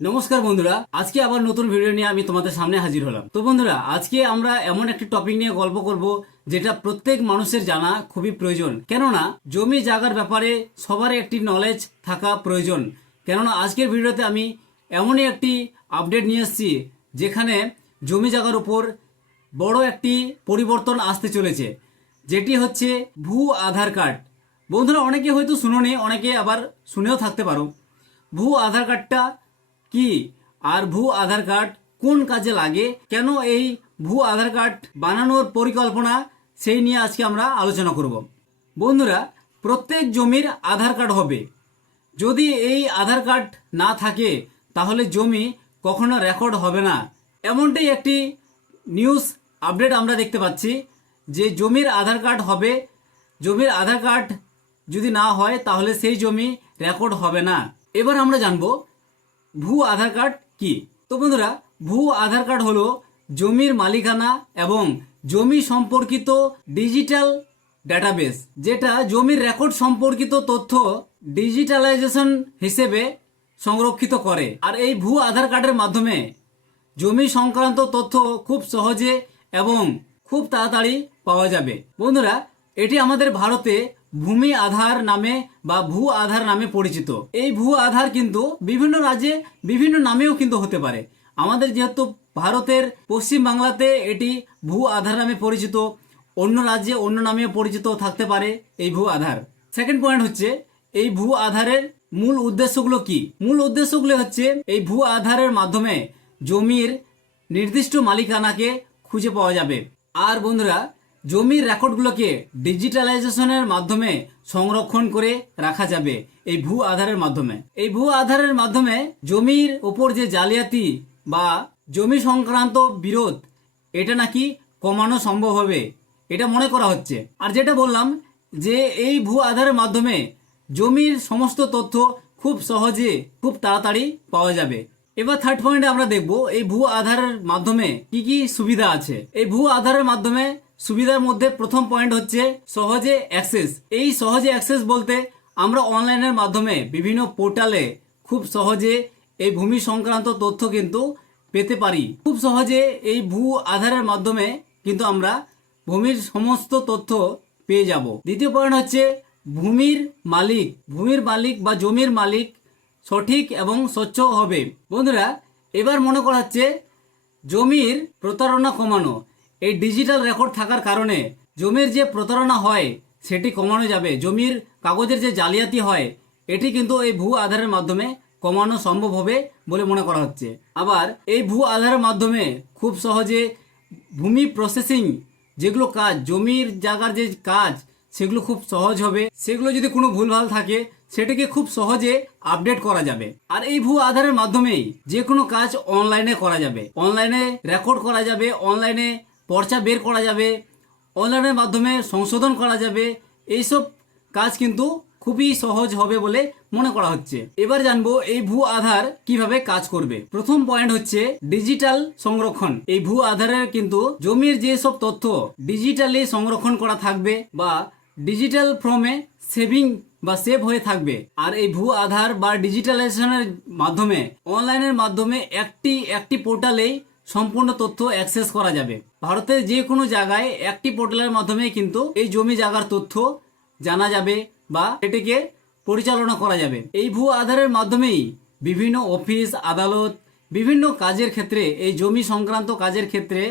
নমস্কার বন্ধুরা, আজকে আবার নতুন ভিডিও নিয়ে আমি তোমাদের সামনে হাজির হলাম। তো বন্ধুরা, আজকে আমরা এমন একটি টপিক নিয়ে গল্প করব যেটা প্রত্যেক মানুষের জানা খুবই প্রয়োজন। কেননা জমি জায়গার ব্যাপারে সবারই একটি নলেজ থাকা প্রয়োজন। কেননা আজকের ভিডিওতে আমি এমনই একটি আপডেট নিয়ে এসেছি যেখানে জমি জায়গার উপর বড় একটি পরিবর্তন আসতে চলেছে, যেটি হচ্ছে ভূ আধার কার্ড। বন্ধুরা, অনেকে হয়তো শুনোনি, অনেকে আবার শুনেও থাকতে পারো। ভূ আধার কার্ডটা কি, আর ভূ আধার কার্ড কোন কাজে লাগে, কেন এই ভূ আধার কার্ড বানানোর পরিকল্পনা, সেই নিয়ে আজকে আমরা আলোচনা করব। বন্ধুরা, প্রত্যেক জমির আধার কার্ড হবে। যদি এই আধার কার্ড না থাকে তাহলে জমি কখনো রেকর্ড হবে না। এমনটাই একটি নিউজ আপডেট আমরা দেখতে পাচ্ছি যে জমির আধার কার্ড হবে। জমির আধার কার্ড যদি না হয় তাহলে সেই জমি রেকর্ড হবে না। এবার আমরা জানবো ভূ আধার কার্ড কি। তো বন্ধুরা, ভূ আধার কার্ড হলো জমির মালিকানা এবং জমি সম্পর্কিত ডিজিটাল ডাটাবেস, যেটা জমির রেকর্ড সম্পর্কিত তথ্য ডিজিটালাইজেশন হিসেবে সংরক্ষিত করে। আর এই ভূ আধার কার্ডের মাধ্যমে জমি সংক্রান্ত তথ্য খুব সহজে এবং খুব তাড়াতাড়ি পাওয়া যাবে। বন্ধুরা, এটি আমাদের ভারতে ভূমি আধার নামে বা ভূ আধার নামে পরিচিত। এই ভূ আধার কিন্তু বিভিন্ন রাজ্যে বিভিন্ন নামেও কিন্তু হতে পারে। আমাদের যেহেতু ভারতের পশ্চিম বাংলাতে এটি ভূ আধার নামে পরিচিত, অন্য রাজ্যে অন্য নামেও পরিচিত থাকতে পারে এই ভূ আধার। সেকেন্ড পয়েন্ট হচ্ছে এই ভূ আধারের মূল উদ্দেশ্যগুলো কি। মূল উদ্দেশ্যগুলো হচ্ছে এই ভূ আধারের মাধ্যমে জমির নির্দিষ্ট মালিকানাকে খুঁজে পাওয়া যাবে। আর বন্ধুরা, জমির রেকর্ডগুলোকে ডিজিটালাইজেশনের মাধ্যমে সংরক্ষণ করে রাখা যাবে এই ভূ আধারের মাধ্যমে। এই ভূ আধারের মাধ্যমে জমির ওপর যে জালিয়াতি বা জমি সংক্রান্ত বিরোধ, এটা নাকি কমানো সম্ভব হবে, এটা মনে করা হচ্ছে। আর যেটা বললাম যে এই ভূ আধারের মাধ্যমে জমির সমস্ত তথ্য খুব সহজে খুব তাড়াতাড়ি পাওয়া যাবে। এবার থার্ড পয়েন্টে আমরা দেখব এই ভূ আধারের মাধ্যমে কি কি সুবিধা আছে। এই ভূ আধারের মাধ্যমে সুবিধার মধ্যে প্রথম পয়েন্ট হচ্ছে সহজে অ্যাক্সেস। এই সহজে অ্যাক্সেস বলতে আমরা অনলাইনের মাধ্যমে বিভিন্ন পোর্টালে খুব সহজে এই ভূমি সংক্রান্ত তথ্য কিন্তু পেতে পারি। খুব সহজে এই ভূ আধারের মাধ্যমে কিন্তু আমরা ভূমির সমস্ত তথ্য পেয়ে যাব। দ্বিতীয় পয়েন্ট হচ্ছে ভূমির মালিক বা জমির মালিক সঠিক এবং স্বচ্ছ হবে। বন্ধুরা, এবার মনে করা হচ্ছে জমির প্রতারণা কমানো। এই ডিজিটাল রেকর্ড থাকার কারণে জমির যে প্রতারণা হয় সেটি কমানো যাবে। জমির কাগজের যে জালিয়াতি হয় এটি কিন্তু এই ভূ আধারের মাধ্যমে কমানো সম্ভব হবে বলে মনে করা হচ্ছে। আবার এই ভূ আধারের মাধ্যমে খুব সহজে ভূমি প্রসেসিং যেগুলো কাজ, জমির জায়গার যে কাজ, সেগুলো খুব সহজ হবে। সেগুলো যদি কোনো ভুলভাল থাকে সেটাকে খুব সহজে আপডেট করা যাবে। আর এই ভূ আধারের মাধ্যমেই যে কোনো কাজ অনলাইনে করা যাবে, অনলাইনে রেকর্ড করা যাবে, অনলাইনে পর্চা বের করা যাবে, অনলাইনের মাধ্যমে সংশোধন করা যাবে। এইসব কাজ কিন্তু খুবই সহজ হবে বলে মনে করা হচ্ছে। এবার জানবো এই ভূ আধার কিভাবে কাজ করবে। প্রথম পয়েন্ট হচ্ছে ডিজিটাল সংরক্ষণ। এই ভূ আধারের কিন্তু জমির যে সব তথ্য ডিজিটালি সংরক্ষণ করা থাকবে বা ডিজিটাল ফর্মে সেভ হয়ে থাকবে। আর এই ভূ আধার বা ডিজিটালাইজেশনের মাধ্যমে অনলাইনের মাধ্যমে একটি পোর্টালেই সম্পূর্ণ তথ্য অ্যাক্সেস করা যাবে। ভারতের যে কোনো জায়গায় একটি পোর্টালের মাধ্যমে কিন্তু এই জমি জায়গার তথ্য জানা যাবে বা এটিকে পরিচালনা করা যাবে। এই ভূ আধারের মাধ্যমেই বিভিন্ন অফিস আদালত বিভিন্ন কাজের ক্ষেত্রে, এই জমি সংক্রান্ত কাজের ক্ষেত্রে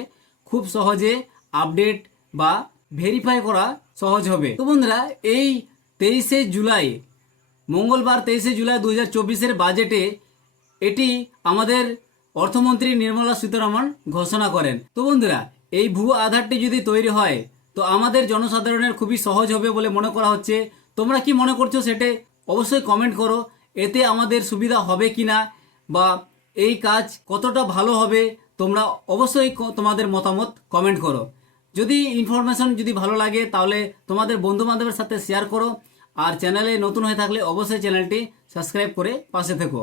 খুব সহজে আপডেট বা ভেরিফাই করা সহজ হবে। তো বন্ধুরা, এই 23শে জুলাই, মঙ্গলবার 23শে জুলাই 2024 বাজেটে এটি আমাদের অর্থমন্ত্রী নির্মলা সীতারমন ঘোষণা করেন। তো বন্ধুরা, এই ভূ আধারটি যদি তৈরি হয় তো আমাদের জনসাধারণের খুবই সহজ হবে বলে মনে করা হচ্ছে। তোমরা কি মনে করছো সেটা অবশ্যই কমেন্ট করো। এতে আমাদের সুবিধা হবে কিনা বা এই কাজ কতটা ভালো হবে, তোমরা অবশ্যই তোমাদের মতামত কমেন্ট করো। যদি ইনফরমেশন যদি ভালো লাগে তাহলে তোমাদের বন্ধু বান্ধবের সাথে শেয়ার করো। আর চ্যানেলে নতুন হয়ে থাকলে অবশ্যই চ্যানেলটি সাবস্ক্রাইব করে পাশে থেকো।